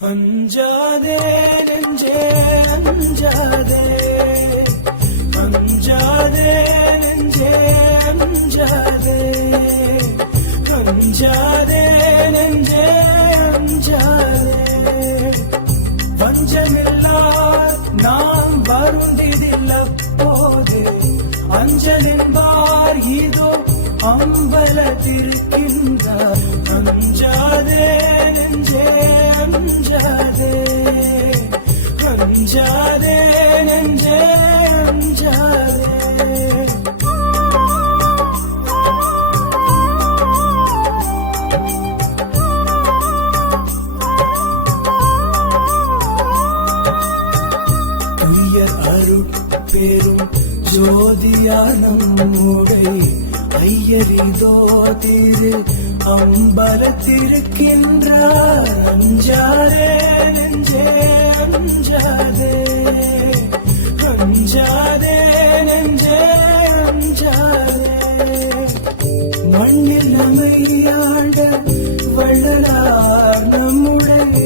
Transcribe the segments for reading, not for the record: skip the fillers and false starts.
அஞ்சாதே நெஞ்சே அஞ்சாதே, அஞ்சாதே நெஞ்சே அஞ்சாதே, அஞ்சாதே நெஞ்சே அஞ்சாதே. வஞ்சமில்லார் நாம் வருந்திதில்ல போது, அஞ்சலின்பார் இதோ அம்பலத்திருக்கின்றார். அஞ்சாதே நெஞ்சே அஞ்சாதே, அஞ்சாதே நெஞ்சே அஞ்சாதே. பெரும் ஜோதியான நம்முடை ஐயரிதோ திரு அம்பலத்திருக்கின்றார். அஞ்சாதே நெஞ்சே அஞ்சாதே, அஞ்சாதே நெஞ்சே அஞ்சாதே. மண்ணில் நம்மையாண்ட வள்ளலார் நம்முடைய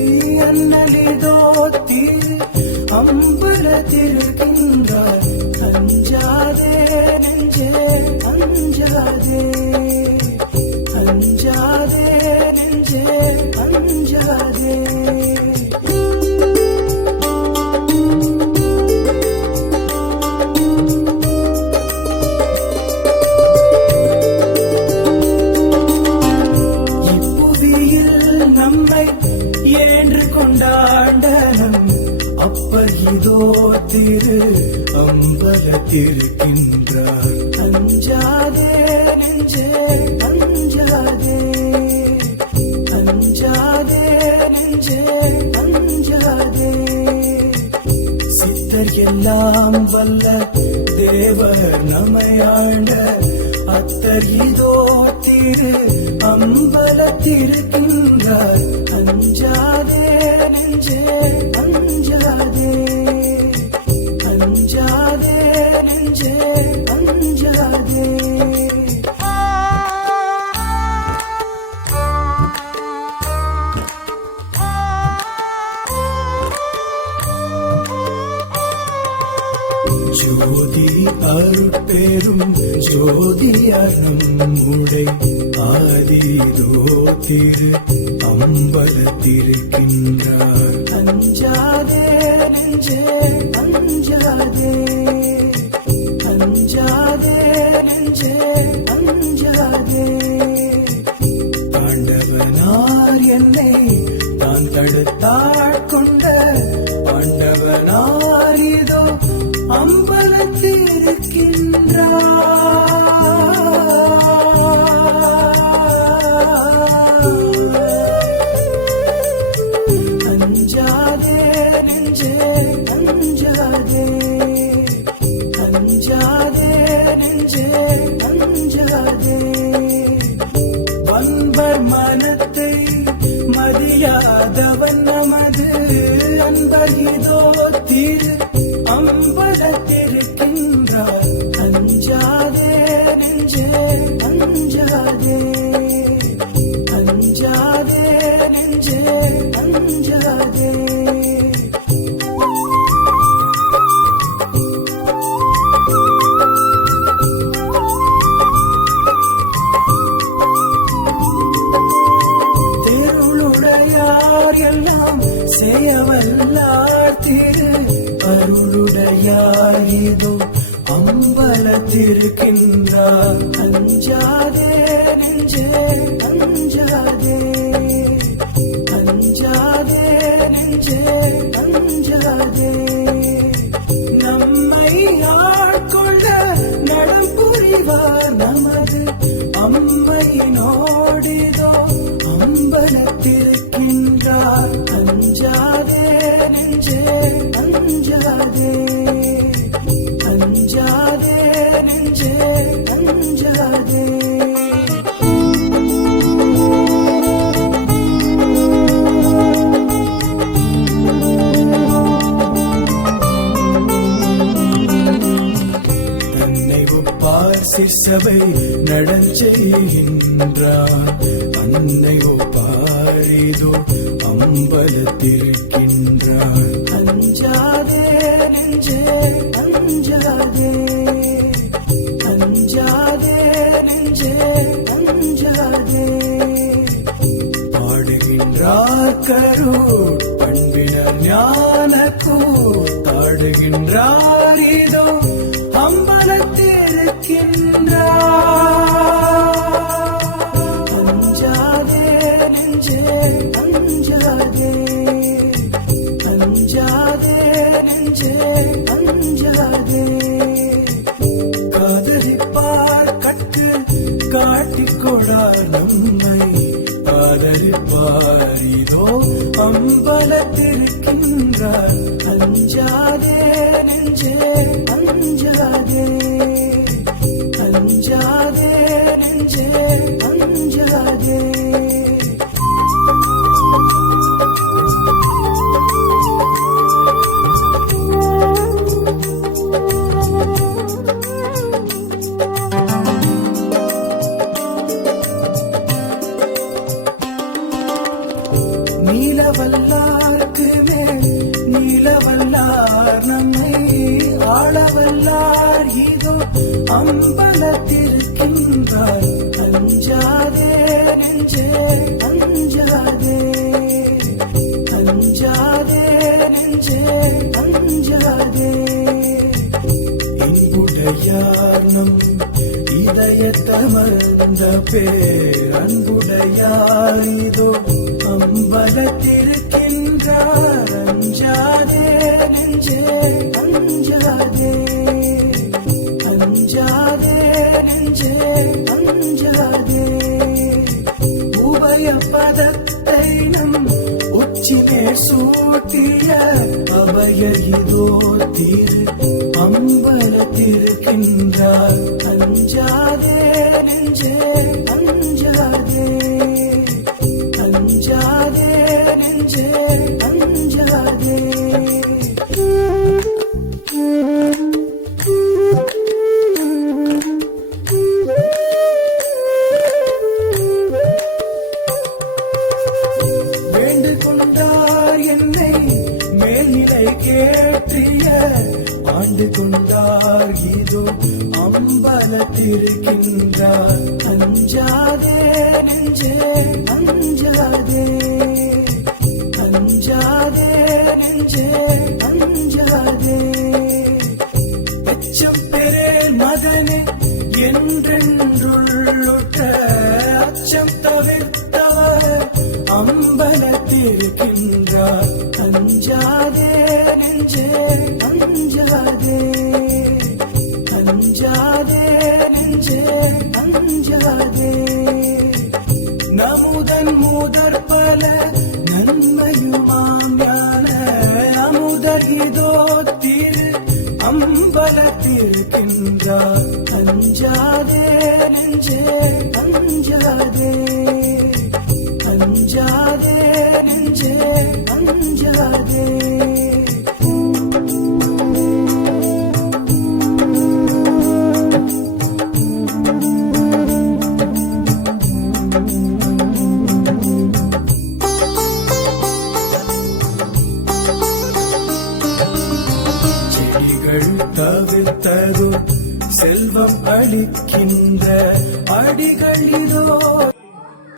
அண்ணலிதோ திரு அம்பலத்திருக்கின்றார். அஞ்சாதே நெஞ்சே அஞ்சாதே, அஞ்சாதே நெஞ்சே அஞ்சாதே. இப்புவியில் நம்மை ஏன்று கொண்டாண்டனம் அப்பர் இதோ திரு அம்பலத்திருக்கின்றார். அஞ்சாதே நெஞ்சே அஞ்சாதே, அஞ்சாதே நெஞ்சே அஞ்சாதே. சித்தர் எல்லாம் வல்ல தேவர் நமையாண்ட அத்தர் இதோ திரு அம்பலத்திருக்கின்றார். அஞ்சாதே நெஞ்சே அஞ்சாதே, அஞ்சாதே நெஞ்சே அஞ்சாதே. ஜோதி அருட்பெரும் ஜோதியார் நம்முடை ஆதிதோ திரு அம்பலத்திருக்கின்றார். அஞ்சாதே நெஞ்சே அஞ்சாதே, அஞ்சாதே நெஞ்சே அஞ்சாதே. ஆண்டவனார் என்னை தான் தடுத்தாட்கொண்ட ஆண்டவனார் இதோ அம்பலத்திருக்கின்றார். அஞ்சாதே நெஞ்சே அஞ்சாதே, அஞ்சாதே நெஞ்சே அஞ்சாதே. அன்பர் மனத்தை மதியாதவன் நமது அன்பர் இதோ திரு அம்பலத்திருக்கின்றார். அஞ்சாதே நெஞ்சே அஞ்சாதே, அஞ்சாதே நெஞ்சே அஞ்சாதே. தெருளுடையார் எல்லாம் செய்யவல்லார் திரு அருளுடையார் இதோ அம்பலத்திருக்கின்றார். அஞ்சாதே நெஞ்சே அஞ்சாதே, அஞ்சாதே நெஞ்சே அஞ்சாதே. நம்மை ஆட்கொள்ள நடம் புரிவார் நமது அம்மையினோடிதோ அம்பலத்திருக்கின்றார். அஞ்சாதே நெஞ்சே அஞ்சாதே, அஞ்சாதே நெஞ்சே அஞ்சாதே. தன்னை ஒப்பார் சிற்சபை நடஞ்செய்கின்றார். அன்னை ஒப்பாரி இதோ அம்பலத்திருக்கின்றார். அஞ்சாதே நெஞ்சே அஞ்சாதே, அஞ்சாதே நெஞ்சே அஞ்சாதே. பாடுகின்றார் கரூர் பண்பினர் ஞான கூத்தாடுகின்றார் இதோ அம்பலத்திருக்கின்றார். அஞ்சாதே நெஞ்சே அஞ்சாதே, அஞ்சாதே நெஞ்சே அஞ்சாதே. காதலிப்பார் கட்டு காட்டிக்கொடார் நம்மை, காதலிப்பார் இதோ அம்பலத்திருக்கின்றார். அஞ்சாதே நெஞ்சே அஞ்சாதே, அஞ்சாதே நெஞ்சே அஞ்சாதே. நீலவல்லார்க்கு மேல் நீலவல்லார் நம்மை ஆளவல்லார் இதோ அம்பலத்திருக்கின்றார். அஞ்சாதே நெஞ்சே அஞ்சாதே, அஞ்சாதே நெஞ்சே அஞ்சாதே. இன்புடையார் நம் இதயத்தமர்ந்த பேர் அன்புடையார் இதோ அம்பலத்திருக்கின்றார். அஞ்சாதே நெஞ்சே அஞ்சாதே, அஞ்சாதே நெஞ்சே அஞ்சாதே. உபய பதத்தை நம் உச்சிமே சூட்டிய அபயர் இதோ திரு அம்பலத்திருக்கின்றார். அஞ்சாதே நெஞ்சே அஞ்சாதே, அஞ்சாதே நெஞ்சே அஞ்சாதே. வேண்டு கொண்டார் என்னை மேல்நிலை கேற்றிய ஆண்டு கொண்டார் இதோ அம்பலத்திருக்கின்றார். அஞ்சாதே நெஞ்சே அஞ்சாதே, அஞ்சாதே நெஞ்சே அஞ்சாதே. எச்சம் பெறேல் மதனே என்றென்றுள்ளுற்ற அச்சம் தவிர்த்தவர் அம்பலத்திருக்கின்றார். அஞ்சாதே நெஞ்சே அஞ்சாதே, அஞ்சாதே நெஞ்சே அஞ்சாதே.